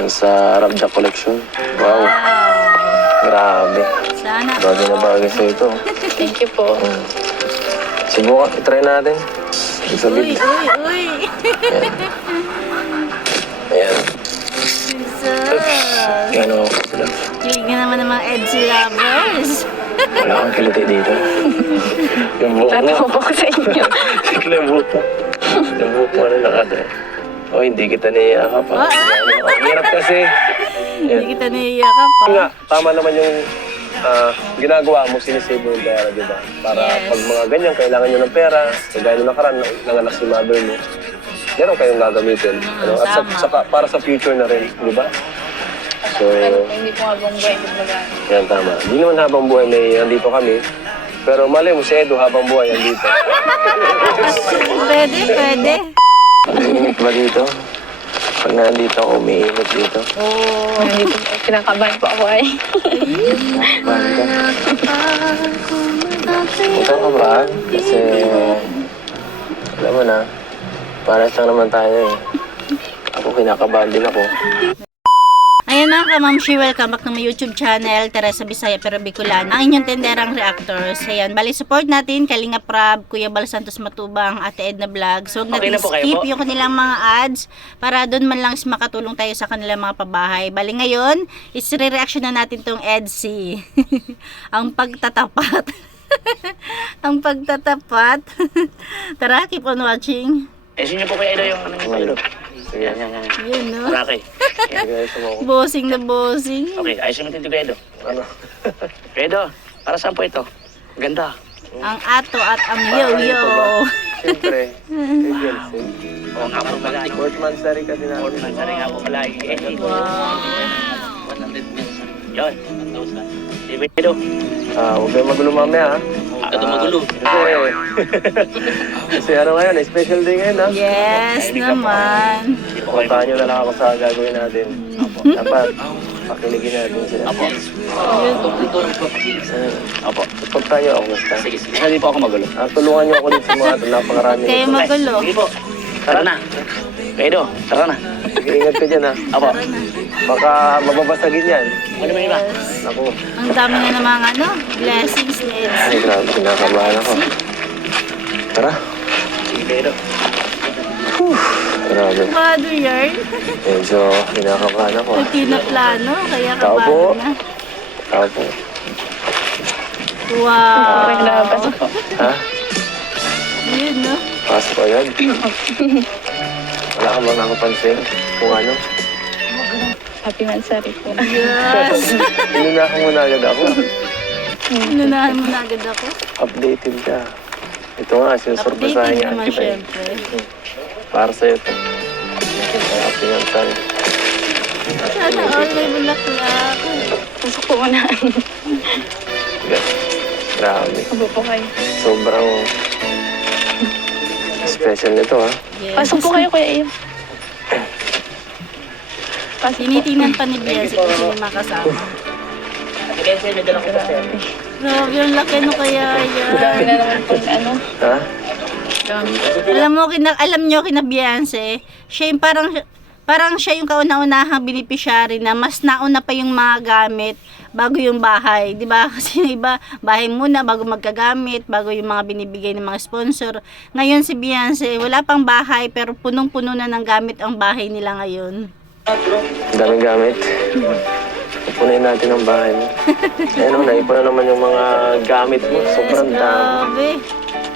Galing sa Rabda Collection. Wow, grabe. Sana. Bagay na bagay sa ito. Thank you po. Subukan, itry natin. Sa Uy, uy, uy. Ayan. Jesus. Yan o. Sila. Kilig na naman ng mga Edsy lovers. Wala kang kiliti dito. Yung buhok mo. Tatawa po ako sa inyo. Tignan yung buhok mo. Yung buhok mo na nakada. Oh, hindi kita niyayakap pa. Ang hirap kasi. Hindi kita naiiyakap pa. Nga, tama naman yung ah, ginagawa mo, sinisave mo yung pera, di ba? Para Yes. pag mga ganyan, kailangan nyo ng pera, kagaya nung nakaraan, nang- nanganak si mother mo, meron kayong gagamitin. Ano? At sa, tama. sa- para sa future na rin, di ba? So, hindi po habang buhay kumbaga. yan tama. Hindi naman habang buhay may nandito kami. Pero mali mo si Edo habang buhay nandito. Pwede, pwede. Umiinit ba dito? Pag nandito ako, umiinit dito. Oo. Nandito po, kinakabahan po ako ay. Banda. Huwag kang kabahan. Kasi, alam mo na, pares lang naman tayo eh. Ako kinakabahan din ako. Na, kamamshi, welcome back to my YouTube channel, Teresa Bisaya pero Bicolana. Ang inyong tenderang reactors. Ayan, bali support natin, Kalinga Prab, Kuya Bal Santos Matubang, Ate Edna Vlog. So, huwag Okay natin kayo skip yung kanilang mga ads para doon man lang makatulong tayo sa kanilang mga pabahay. Bali ngayon, is re-reaction na natin tong Edsy. Ang pagtatapat. Ang pagtatapat. Tara, keep on watching. Eh, sino po kaya yung ano Edo? Sige. Yan, yan, yan. Yun, no? Okay. Sige, sumuko. Bossing na bossing. Okay, ayos naman din Edo. Ano? Edo, para saan po ito? Ganda. Ang ato at ang yo-yo. Siyempre, agency. Oo nga po pala. Fourth month sari kasi natin. Portman, sari nga po pala. Eh, Wow. 100 pesos. Yun, 1,000. Di ba Edo? Ah, huwag kayong magulo mamaya ha. Ah, ito magulo. Kasi, kasi ano ngayon, eh, special day ngayon ha. Yes naman. Puntahan nyo na lang ako sa gagawin natin. Dapat, pakiligin natin sila. Apo. Apo. Puntahan nyo ako basta. Sige, sige. Hindi po ako magulo. Ah, tulungan nyo ako dito sa mga napakarami. Huwag kayo magulo. Sige po. Tara na. Edo, tara na. Sige, ingat ka dyan ha. Apo. Baka mababasagin yan. Ano ba iba? Ako. Ang dami na namang ano, blessings ni. Ay, grabe, kinakabahan ako. Tara. Sige Edo. Grabe. Father yarn. Medyo kinakabahan ako. ah. Hindi na plano, kaya Tao po. kabahan na. Tao po. Okay, Wow. Ha? Yun, no? Pasok agad. Wala ka bang nakapansin kung ano? Happy Mansari po. Yes. Inunahan mo na agad ako. Inunahan mo na agad ako. Updated ka. Ito nga, sinusurpresahan Updated niya. naman Ate Pai. syempre. Para sa'yo ito. Happy ng son. Sana all may bulaklak. Pasok po muna. Grabe. Abo po kayo. Sobrang special nito ha. Yes. Pasok po kayo, Kuya Iyo. Pasok po. Tinitingnan pa ni Biancy kung sino yung makasama. Sige, sir, may dala ko pa sir. Grabe, ang laki no kaya Dami yan. na naman po ano. Ha? Dami. Alam mo, kina, alam nyo kina Beyonce, siya yung parang, parang siya yung kauna-unahang beneficiary na mas nauna pa yung mga gamit bago yung bahay. 'di ba Kasi yung iba, bahay muna bago magkagamit, bago yung mga binibigay ng mga sponsor. Ngayon si Beyonce, wala pang bahay pero punong-puno na ng gamit ang bahay nila ngayon. Daming gamit. Pupunin natin ang bahay mo. Ayun o, naipon na naman yung mga gamit mo. Sobrang dami.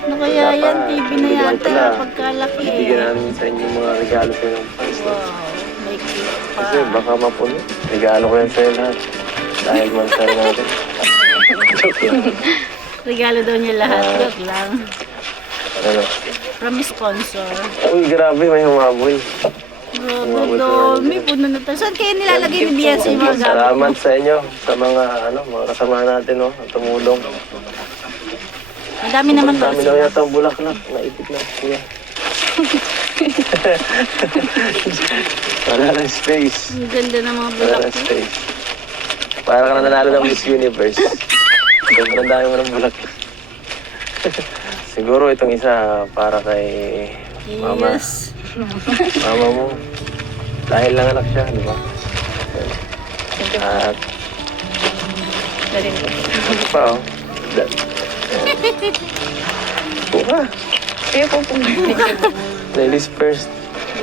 Ano kaya yan? Dapat, TV na yata pagkalaki Ibigyan eh. namin sa inyo yung mga regalo ko ng fans. Wow, may cake pa. Kasi baka mapuno. Regalo ko yan sa'yo lahat. Dahil man sa'yo natin. Regalo daw niya lahat. Ah. Joke lang. Ano? From sponsor. Uy, grabe, may humaboy. Grabe, dami. Puno na tayo. Saan kayo nilalagay ni Beyonce yung mga gamit? Salamat sa inyo, sa mga ano, mga kasama natin, no, at tumulong. Ang dami naman Ang pala dami daw yata ang bulaklak. Naipit na, kuya. Wala lang space. Ang ganda ng mga Wala bulak. lang space. Para ka na nanalo ng Miss Universe. Sobrang dami mo ng bulaklak. Siguro itong isa para kay mama. Yes. Mama mo. Dahil lang anak siya, di ba? At Dali po. ano pa oh. Da- Buka. Kaya po po. Ladies first.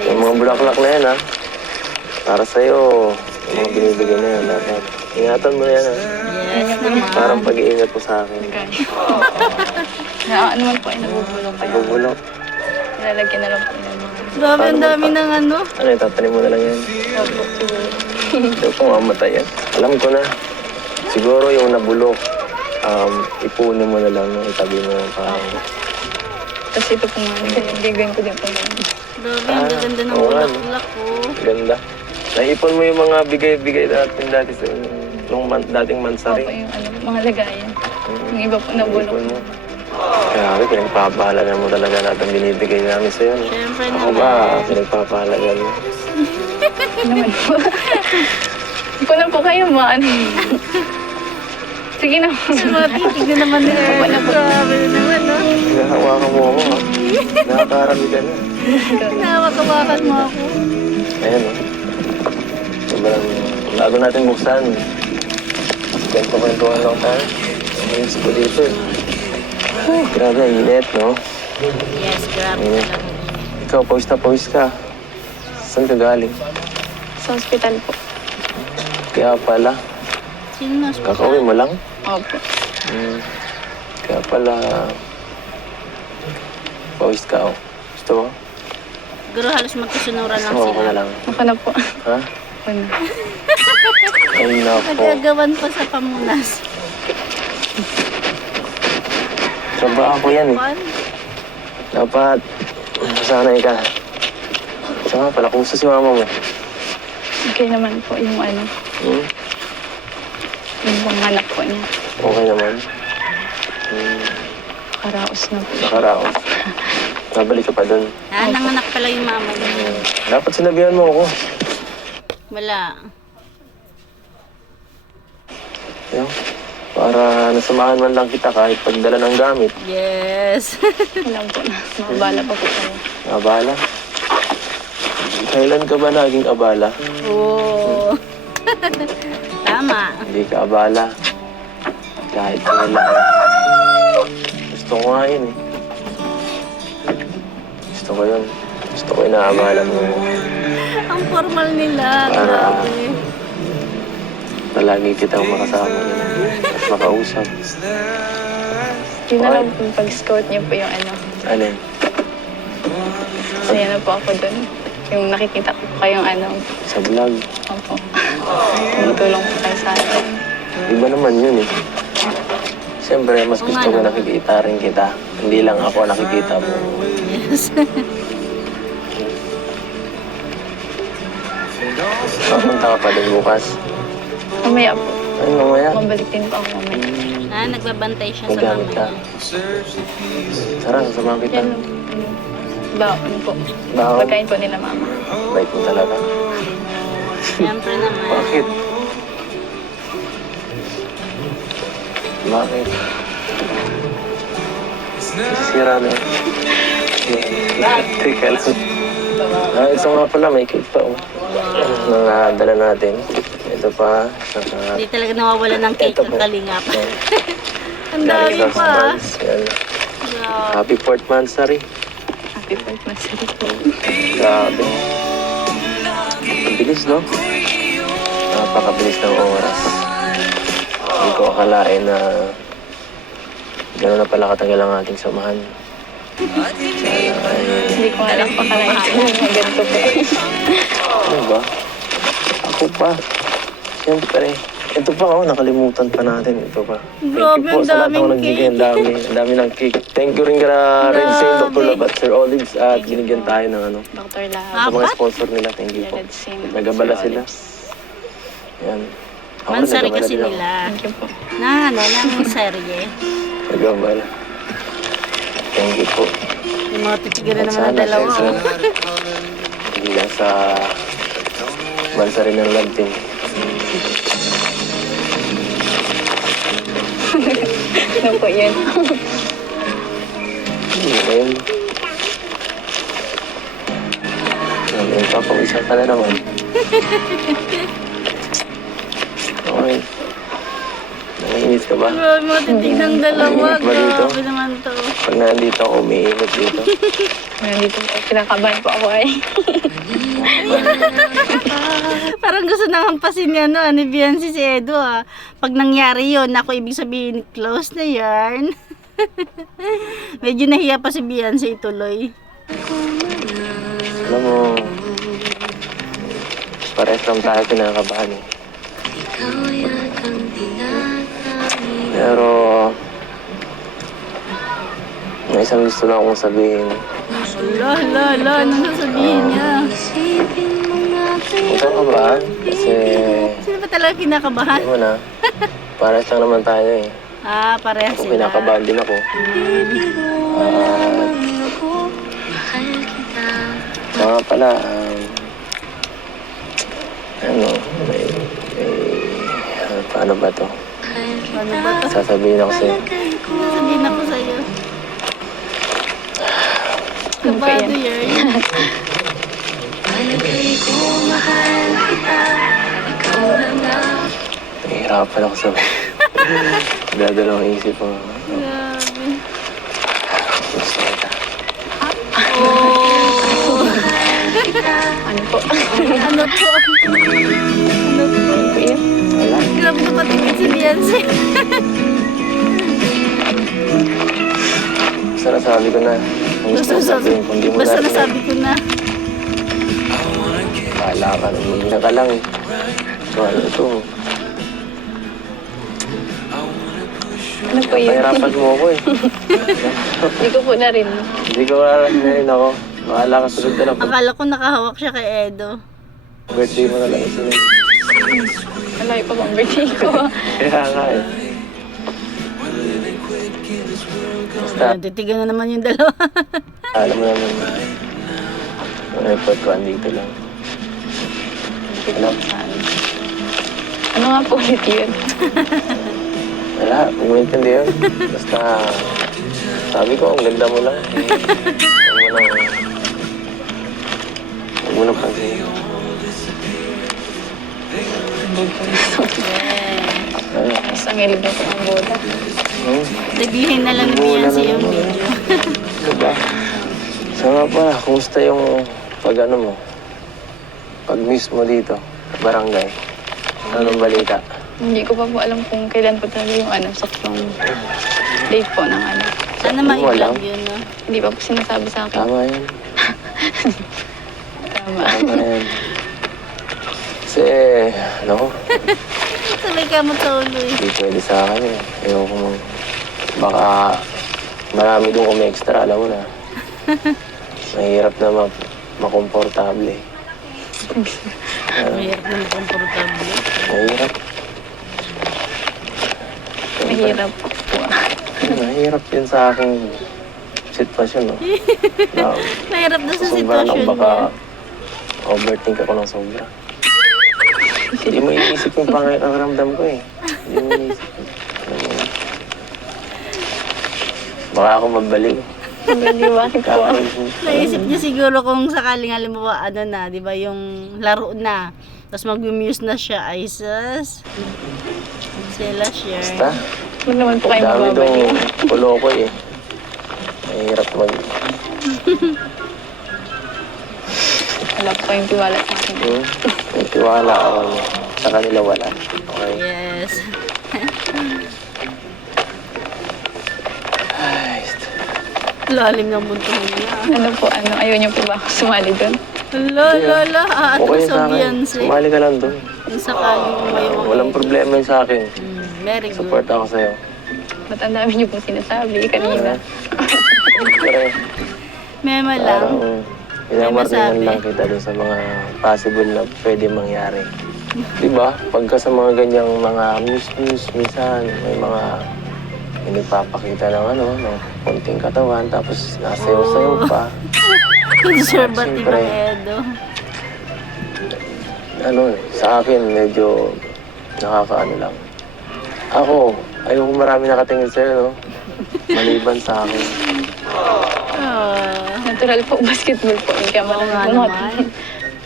Yung mga bulaklak na yan ha. Para sa'yo, yung mga binibigyan na yan. Dapat. Ingatan mo na yan ha. Yes naman. Parang pag-iingat mo sa akin. Na, ano man po ay nabubulong kayo. Bubulok. Lalagyan na lang po ng mga Grabe, ang dami ng ano. Ano yung tatanim mo na lang yan? opo siguro. Hindi ko mamatay yan. Alam ko na. Siguro yung nabulok, um, ipunin mo na lang, no? itabi mo parang Tapos ito po nga, gagawin ko din po ngayon. Grabe, ang gaganda ng oo nga, no? bulaklak ko. ganda. Naipon mo yung mga bigay-bigay natin dati sa nung man, dating mansari. Opo yung ano, mga lagayan. Yung iba po nabulok. Naipon mo. Grabe, pinagpapahalagan mo talaga lahat ang binibigay namin sa'yo. No? Siyempre Ako naman. ba, pinagpapahalagan mo? naman po. Hindi ko lang po kayo maano. Sige na. Matitig na naman nila. Grabe na naman, no? Hinahawakan mo ako, ha? Nakakarami ka na. Nawakawakan mo ako. Ayan, no? Sobrang, bago natin buksan, kwento-kwentuhan lang tayo. Ang Ayos ko dito, eh. Oh, grabe, ang init, no? Yes, grabe Mm. talaga. Ikaw, pawis na pawis ka. Saan ka galing? Sa hospital po. Kaya pala, Sino na kakauwi mo lang? Opo. Hmm. Kaya pala, pawis ka, oh. Gusto mo? Siguro halos magkasunuran lang Gusto mo ako sila. na lang. Ako na po. Ha? Ako na. Ay, nako. Nagagawan pa sa pamunas. Trabaho ko yan, eh. Dapat, masanay ka. Saka pala, kumusta si mama mo? Okay naman po yung ano, Hmm? yung mga anak po niya. Okay naman. Hmm. Karaos na po. Nakaraos. Nabalik ka pa dun. Ah, nanganak pala yung mama niya. Hmm. Dapat sinabihan mo ako. Wala. Ayun. Para nasamahan man lang kita kahit pagdala ng gamit. Yes. Alam po na. Mabala pa po kayo. Abala. Kailan ka ba naging abala? Oo. Tama. Hindi ka abala. Kahit kailan. Gusto ko nga yun eh. Gusto ko yun. Gusto ko inaabala mo. Ang formal nila. Para- Grabe. Palagi kitang makasama at makausap. Yun na lang po pag-scout niyo po yung ano. Alin? Masaya na po ako dun. Yung nakikita ko po kayong ano. Sa vlog. Opo. Tumutulong po kayo sa akin. Iba naman yun eh. Siyempre, mas gusto ko nakikita rin kita. Hindi lang ako nakikita mo. Yes. Papunta ka pa din bukas. Mamaya po. Ay, mamaya. Mabalik din po ako mamaya. ah, nagbabantay siya sa mama ka. niya. Tara, sasamahan kita. Yan. Baon po. Baon. Pagkain po nila mama. Bait mo talaga. Siyempre naman. Bakit? Bakit? Sira na. Teka lang. Ah, ito nga pala, may cake pa. Oh. Nang ah, dala natin. Ito pa. Saka, Hindi talaga nawawala ng cake Ito ang po. kalingap. Ang galing dami sa pa. Yan. Grabe. Happy fourth monthsary. Happy fourth monthsary po. Grabe. Ang bilis, no? Napakabilis ng oras. Hindi ko akalain na gano'n na pala katagal ang ating samahan. Hindi ko nga lang pakalain na ganito po. Ano ba? Ako pa. Siyempre. Ito pa, oh, nakalimutan pa natin. Ito pa. Thank Grabe, you po ang sa lahat ng daming nagbigay. Ang dami, ang dami ng cake. Thank you rin ka rin sa. Dr. Love at Sir Olives at binigyan tayo ng ano. Dr. Sa mga Apat? sponsor nila, thank you po. Sim. Nagabala Sir sila. Olives. Yan. Ako rin, Mansari nagabala kasi din ako. nila. Thank you po. Na ano, ng serye. Nagabala. Thank you po. Yung mga titigan na naman ng sana, dalawa. oh. Hindi lang sa bansa rin ng love team. Ano po yun? Ayun. Ayun, papawisan ka na naman. Okay. Nanginit ka ba? Grabe, matitig ng dalawa. Mainit ba dito? Grabe naman to. Pag nandito ako, umiinit dito. Nandito po, kinakabahan po ako ay. Parang gusto nang hampasin niya, no? Ni Biancy si Edo, ah. Pag nangyari yon ako ibig sabihin, close na yarn. Medyo nahiya pa si Biancy ituloy. Alam mo, pares lang tayo pinakabahan eh. Pero, may isang gusto lang akong sabihin. La, la, la, anong sasabihin niya? Huwag kang kabahan kasi, Sino ba talaga kinakabahan? alam mo na, pares lang naman tayo eh. Ah, parehas Ako sila. pinakabahan din ako. At, mga pala, um, ano, may, may, ano, paano ba to? Ano ba to? Sasabihin ako sa'yo. Sabihin ako sa'yo. Ano Kabado yan? Nahihirapan ako sa... Dadalawang isip ko. Gusto kita. Oh, Ano po? ano po? Ano po? Wala. Grabe na patingin si Biancy. Basta nasabi ko na. Basta nasabi, basta nasabi ko na. Bahala ka. Hindi na ka lang eh. So ano ito? Ano po yun? Pahirapan mo ako eh. Hindi ko po na rin. Hindi ko rin ako. Bahala ka sunod na lang. Akala ko nakahawak siya kay Edo. birthday mo na lang isunod. Malayo pa bang birthday ko? Kaya nga eh. Basta, Titigan na naman yung dalawa. alam mo naman. Ang effort ko andito lang. Ano? Ano nga po ulit yun? Wala, huwag mo intindihan. Basta, sabi ko, ang ganda mo lang. Huwag mo nang... Huwag mo nang pansin. Mas ang ilog na po ang bola. Hmm? Sabihin na lang ni Biancy yung video. Ano ba? So nga pala, kumusta yung pag ano mo? Pag miss mo dito, barangay. Anong balita? Hindi ko pa po alam kung kailan po talaga yung ano, saktong date po ng ano. Sana Hindi mo alam? ma-vlog yun, no? Hindi pa po sinasabi sa akin. Tama yan. Tama. Tama yan. Kasi, ano, Sabay kamot sa ulo eh. hindi pwede sa akin eh. Ayoko mo. Baka marami doon kung extra, alam mo na. Mahirap na ma makomportable. Mahirap na komportable. Mahirap. Mahirap po. Mahirap yun sa aking sitwasyon, no? Na, Mahirap na sa sitwasyon ako baka niya. overthink ako ng sobra. Hindi mo iniisip yung pangaramdam ko eh. Hindi mo iniisip. Alam mo yun. Baka ako mabaliw. Hindi bakit po? Naisip niya siguro kung sakaling halimbawa ano na, 'di ba, yung laro na. Tapos mag-muse na siya, sus. Sila share. Basta, Huwag naman po kayo dami mababalik. itong pulo ko eh. Mahirap mag... Wala po kayong tiwala sa akin. Hmm? May tiwala ako. Sa kanila wala. Okay? Yes. Lalim ng bunto niya. Ano po, ano, ayaw niyo po ba ako sumali doon? Hala, hala, aato okay sa sa akin. Beyonce. Sumali ka lang doon. Yung sakaling may mga... Walang problema yun sa akin. Mm, very good. Support ako sa'yo. Ba't ang dami niyo po sinasabi kanina? Pero Mema lang. parang masabi. lang kita dun sa mga possible na pwede mangyari. Di ba? Pagka sa mga ganyang mga news-news, minsan may mga may nagpapakita ng ano, ng konting katawan, tapos nasayaw-sayaw pa. Conservative Siyempre. ang Edo. Ano, sa akin, medyo nakakaano lang. Ako, ayoko marami nakatingin sa'yo, no? Maliban sa akin. Ah. Natural po, basketball po. Hindi ka Oo nga marunong naman.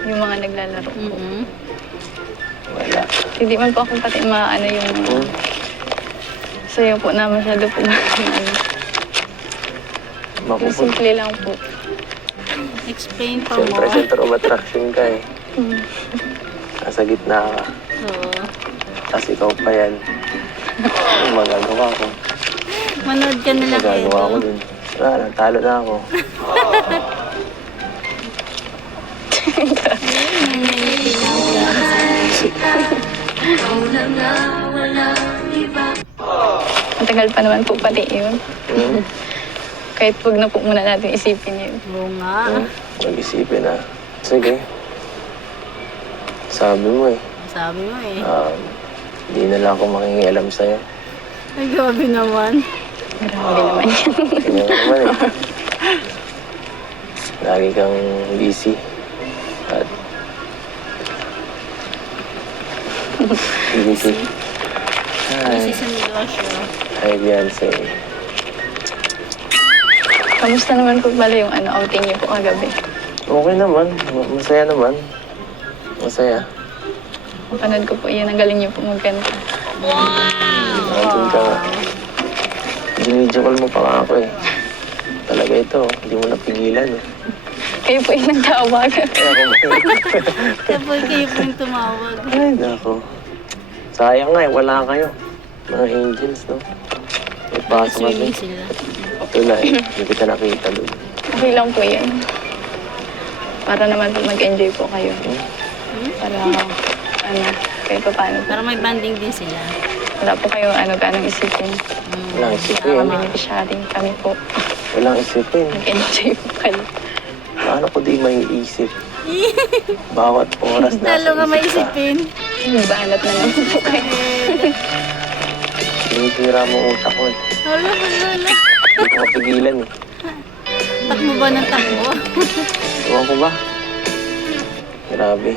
Yung mga naglalaro. Mm-mm. Wala. Hindi man po ako pati maano yung Hmm? Sayo po na masyado po ano. Yung Mapupunta. simple lang po. Explain pa Siyempre, mo. center of attraction ka eh. Hmm. Nasa gitna ka. Oo. Tapos ikaw pa yan. Ano magagawa ko? Manood ka na lang Magagawa ko dun. Wala na, talo na ako. Matagal pa naman po pati yun. Hmm? Kahit wag na po muna natin isipin yun. Oo nga. Hmm? Mag-isipin na. Sige. Sabi mo eh. Sabi mo eh. Um, Hindi na lang ako makingialam sa'yo. Ay, grabe naman. Grabe naman yan. Ganyan ka naman eh. Lagi kang busy. At... busy. Hi. sa negosyo. Hi, Beyonce. Kamusta naman po pala yung ano, outing niyo po kagabi? Okay naman. Ma- Masaya naman. Masaya. Panood ko po yun. Ang galing niyo po magkanta. Nandun ka nga. Binidyo call mo pa nga ako eh. Talaga ito. Hindi mo napigilan eh. Kayo po yung nagtawag. Kaya ako Kapag kayo po yung tumawag. Ay, nako. Sayang nga eh, wala kayo. Mga angels, no? May kasi. Swimming sila. Ito na eh, hindi kita nakita doon. Okay lang po yun. Para naman po mag-enjoy po kayo. Para, ano, kahit pa paano. Para may banding din sila. Wala po kayo, ano, ganong isipin. Mm. Walang isipin. Kami beneficiary, kami po. Walang isipin. Mag-enjoy po kayo. Paano ko di may isip? Bawat oras na Talo nga may isipin. Banat na naman po kayo. Sinisira mo ang utak ko eh. Hala, hala, hala. Hindi ko mapigilan eh. Takbo ba ng takbo? Ewan ko ba? Grabe.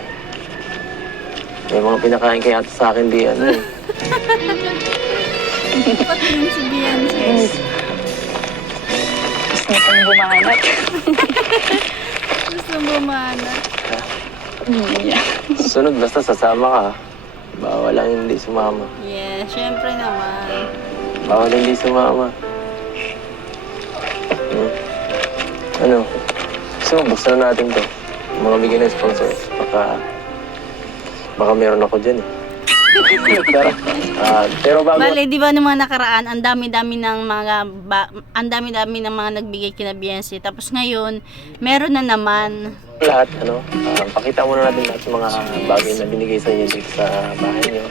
May mga pinakain kaya ata sa akin di ano eh. Pati rin si Beyonce. Gusto pong bumanat. Gusto mo mana. Yeah. Sunod basta sasama ka. Bawal lang hindi sumama. Yeah, syempre naman. Bawal hindi sumama. Hmm. Ano? Mo, buksan na natin to. Mga bigyan ng sponsor. Baka, baka meron ako dyan eh. Pero, ah, pero bago, Bale, di ba nung mga nakaraan, ang dami-dami ng mga ba, ang dami-dami ng mga nagbigay kina Beyonce. Tapos ngayon, meron na naman. lahat, ano, ah, pakita muna natin lahat ng mga bagay na binigay sa inyo dito sa bahay niyo.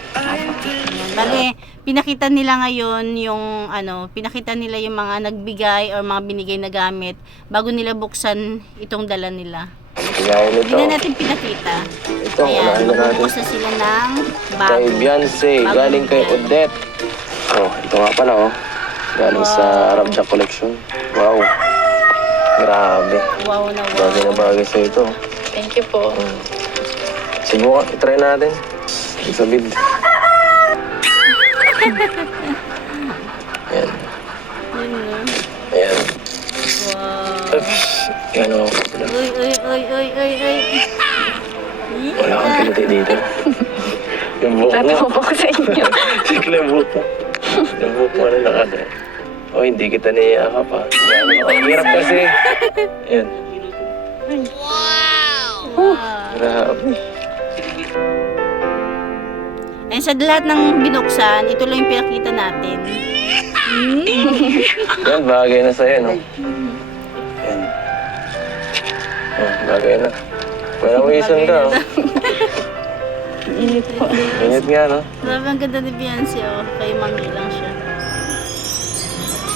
Bale, pinakita nila ngayon yung ano, pinakita nila yung mga nagbigay or mga binigay na gamit bago nila buksan itong dala nila. Hindi nito. na natin pinakita. Ito, Ayan, unahin na natin. magbubukas na sila ng Kay bago. Beyonce, Bagong galing kay bigay. Odette. Oh, ito nga pala oh. Galing sa Rabja Collection. Wow. Grabe. Wow na Bagay na wow. bagay sa ito. Thank you po. Hmm. Subukan, itry natin. Sa bid. Ayan. Yun na. Ayan. Wow. Oops. Ayan o. Uy, uy, uy, uy, uy, uy. Wala kang kiliti dito. Yung buhok mo. Tatawa po ako sa inyo. Sikla yung buhok mo. Yung buhok mo na nakada. O, hindi kita. Yan, oh. Ang hirap kasi. Ayan. Wow. Grabe. Eh, sa lahat ng binuksan, ito lang yung pinakita natin. Yan, bagay na sa'yo, no? Oh, bagay na. Panawisan ka, oh. Init po. Init nga, no? Grabe ang ganda ni Beyonce, oh. Kay Mangi lang siya.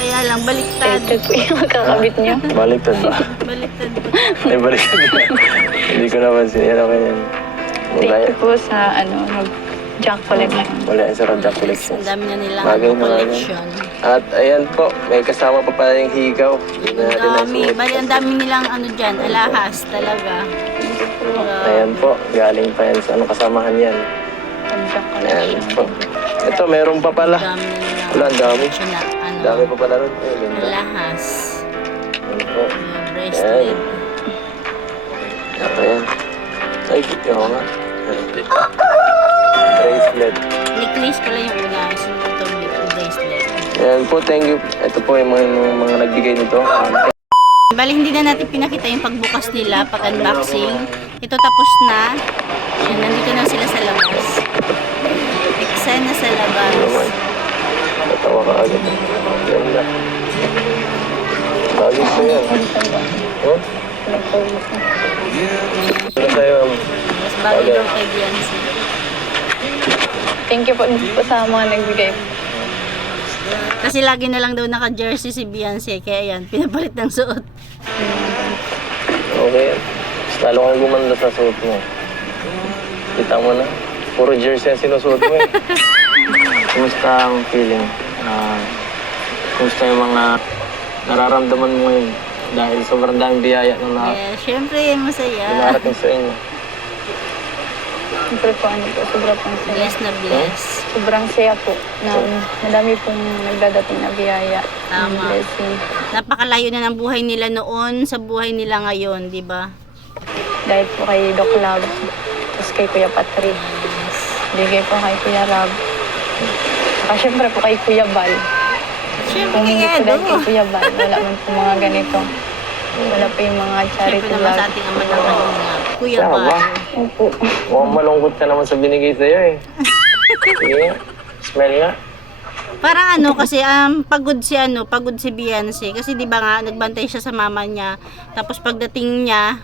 Kaya lang, baliktad. Ito po yung makakabit niyo. Baliktad ba? Baliktad pa. Ay, baliktad ba? Hindi ko naman sinira ko yan. Thank you po sa, ano, mag-junk collection. Wala yan sa Radja Collections. Ang dami na nilang Bagay na collection. At ayan po, may kasama pa pala yung higaw. Ang dami. Bali, ang dami nilang ano dyan, alahas talaga. Grabe. Ayan po, galing pa yan sa ano kasamahan yan. Ayan collection. po. Ito, meron pa pala. Ang dami nilang Wala, ang dami. collection ano, Dami pa pala ron. Ay, ganda. alahas. Ayan po. Yung bracelet. Ayan. Ay, ito nga. Ayan bracelet. Necklace pala yung una. Sinuto yung bracelet. Ayan po, thank you. Ito po yung mga, mga nagbigay nito. Um, Bali, hindi na natin pinakita yung pagbukas nila, pag-unboxing. Ito tapos na. Ayan, nandito na sila sa labas. Eksena sa labas. Natawa ka agad. Ganda. Bagay ko yan. Oh? Ano tayo? Um, Mas bagay daw kay Beyonce. Thank you po, po sa mga nagbigay. Kasi lagi na lang daw naka-jersey si Beyonce. Kaya yan, pinapalit ng suot. Okay. Mas lalo kang gumanda sa suot mo. Kita mo na. Puro jersey ang sinusuot mo eh. Kumusta ang feeling? Ah, kumusta yung mga nararamdaman mo ngayon? Dahil sobrang daming biyaya na na Yeah, syempre, masaya. dinarating sa inyo. Siyempre po, ano po, sobra pong saya. Bless na bless. Sobrang saya po na madami pong nagdadating na biyaya. Tama. Blessing. Napakalayo na ng buhay nila noon sa buhay nila ngayon, di ba? Dahil po kay Doc Lab, tapos kay Kuya Patrick. Bigay po kay Kuya Rab. Saka syempre po kay Kuya Bal. Syempre, Kung hindi kaya po dahil kay Kuya Bal, wala man po mga ganito. Wala po yung mga charity Syempre naman vlog. sa ating ama ng kalingap. Kuya Tama ba? Bar. Opo. Mukhang malungkot ka naman sa binigay sa'yo eh. Sige. Smell nga. Parang ano kasi um, pagod si ano, pagod si Beyonce kasi 'di ba nga nagbantay siya sa mama niya. Tapos pagdating niya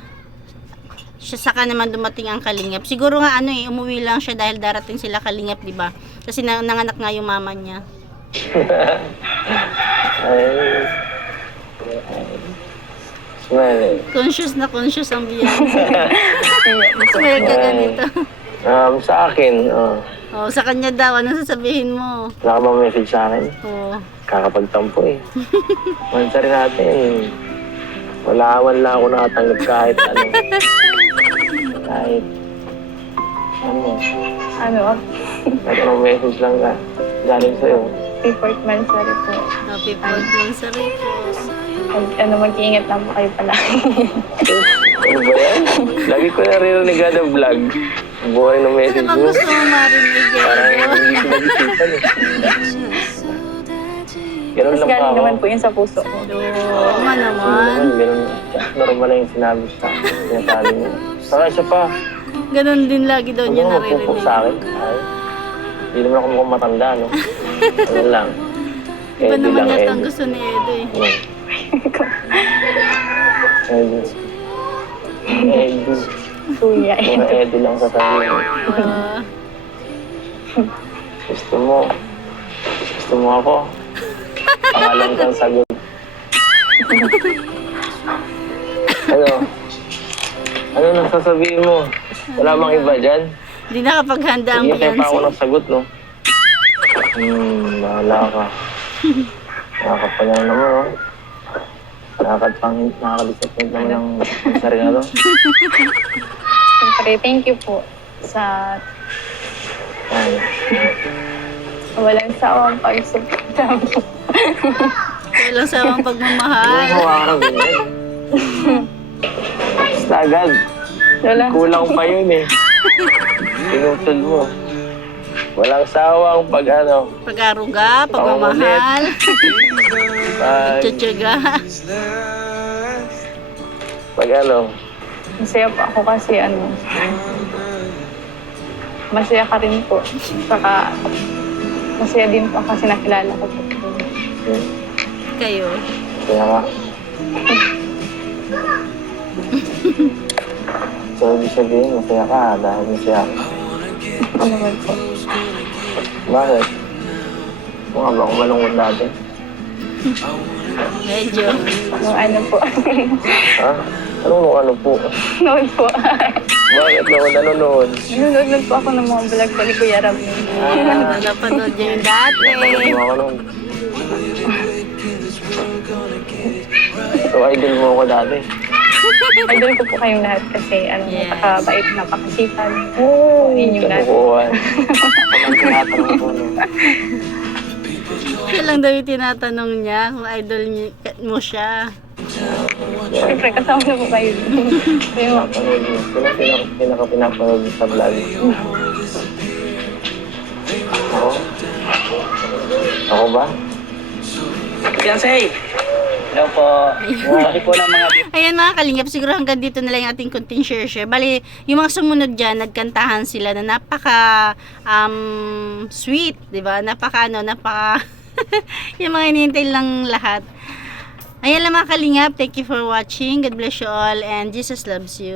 siya saka naman dumating ang kalingap. Siguro nga ano eh, umuwi lang siya dahil darating sila kalingap, 'di ba? Kasi na, nanganak nga yung mama niya. Ay. Eh. Conscious na conscious ang Beyonce. Smell ka ganito. Um, sa akin, oh, Oh, sa kanya daw, ano sasabihin mo? wala ka bang message sa akin? Oh, Kakapagtampo eh. Mansa rin natin. Wala man lang ako nakatanggap kahit ano. kahit ano. Ano, Kahit anong message lang ka. Galing sa'yo. report man sorry po. happy birthday sa Rico. Mag, ano, mag-iingat lang po kayo palagi. Ano ba yan? Lagi ko naririnig ka ng vlog. Buhay ng Ano message bang mo. gusto mo marinig Parang Edo? hindi ko nag-isipan eh. Ganun Mas lang pa galing naman po yun sa puso ko. Oo nga Ano naman. ganun. Normal lang yung sinabi sa akin. Sinasabi mo. Saka isa pa, Ganon din lagi daw niya naririnig. sa akin. Ay, hindi naman ako mukhang matanda, no? Ano lang. Iba naman lang, yata ang gusto ni Edo eh. Edu. Edu. Kuya. Mga Edu lang sasabihin. Ah, Gusto mo. Gusto mo ako. Pangalan kang sagot. ano? Ano nang sasabihin mo? Wala bang iba dyan? Di nakapaghanda ang Hihintay pa ako Beyonce. ng sagot, no? Hmm, bahala ka. Nakakapala naman, oh. Nakakapang, nakakadisappoint naman ng sarili na to. Siyempre, thank you po sa Ay, walang sawang pagsuporta mo. Walang sawang pagmamahal. hawa ka ng ganyan? Basta agad. Walang Kulang pa yun eh. Pinutol mo. Walang sawang pag ano, Pag-aruga, pagmamahal, pag, tsatsaga. pag ano, Masaya po ako kasi ano, masaya ka rin po. Saka, masaya din po kasi nakilala ko po. Kayo. kaya ka. So, ibig sabihin, masaya ka dahil masaya ka. Ano naman po. Bakit? Mukha ba akong malungkot dati? Medyo. Nung ano po. Ha? Anong nung ano po? Noon po. Bakit naman nanonood? Nanonood nun po ako ng mga vlog ko ni Kuya Ram. Ah, Napanood niya yung dati. ano ako nun? So, idol mo ako dati. Idol ko po kayong lahat kasi ano, Yes. napakabait, napakasipan. Oo. Yun yung lahat. Kabukuhan. Ang tinatanong ko, no? Siya lang daw yung tinatanong niya kung idol niya- mo siya. Siyempre, kasama na po kayo. Pinapanood mo. Pinaka, pinapanood sa vlog? Ako? Ako ba? Fiancé! Hello po. Laki po ng mga Ayan mga kalingap, siguro hanggang dito na lang yung ating konting share-share. Bali, yung mga sumunod dyan, nagkantahan sila na napaka um, sweet, di ba? Napaka ano, napaka yung mga inihintay lang lahat. Ayan lang mga kalingap, thank you for watching. God bless you all and Jesus loves you.